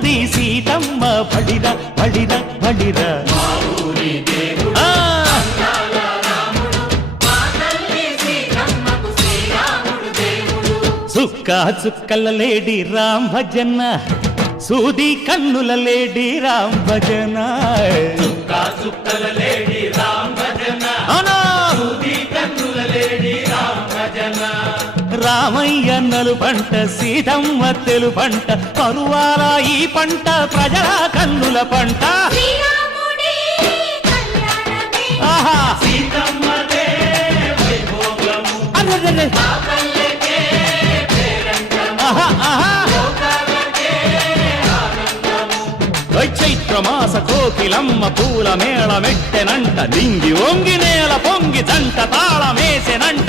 ఉన్నది సీతమ్మ బడిర బడిర బడిర చుక్క చుక్కల లేడి రామ్ భజన సూది కన్నుల లేడి రామ్ భజన చుక్క రామయ్య నలు పంట సీతమ్మ తెలు పంట పరువాల ఈ పంట ప్రజల కన్నుల పంట. ఆహా! చైత్రమాస కోకిలమ్మ పూల మేళ మెట్టెనంట దింగి ఒంగి నేల పొంగి జంట తాళమేసెనంట.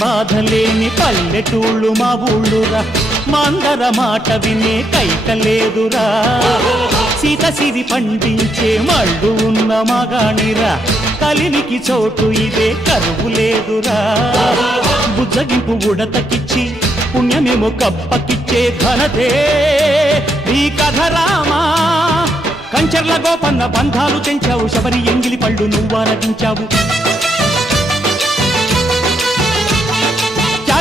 బాధలేని పల్లెటూళ్ళు మా ఊళ్ళురా. మందర మాట వినే కైకలేదురా సీత సిరి పండించే మళ్ళు ఉన్న మగాణిరా. కలినికి చోటు ఇదే కరువు లేదురా. బుజ్జగింపు ఉడతకిచ్చి పుణ్యమేమో కప్పకిచ్చే ధనదే ఈ కథ రామా కంచర్ల గోపన్న బంధాలు తెంచావు. శబరి ఎంగిలి పళ్ళు నువ్వారగించావు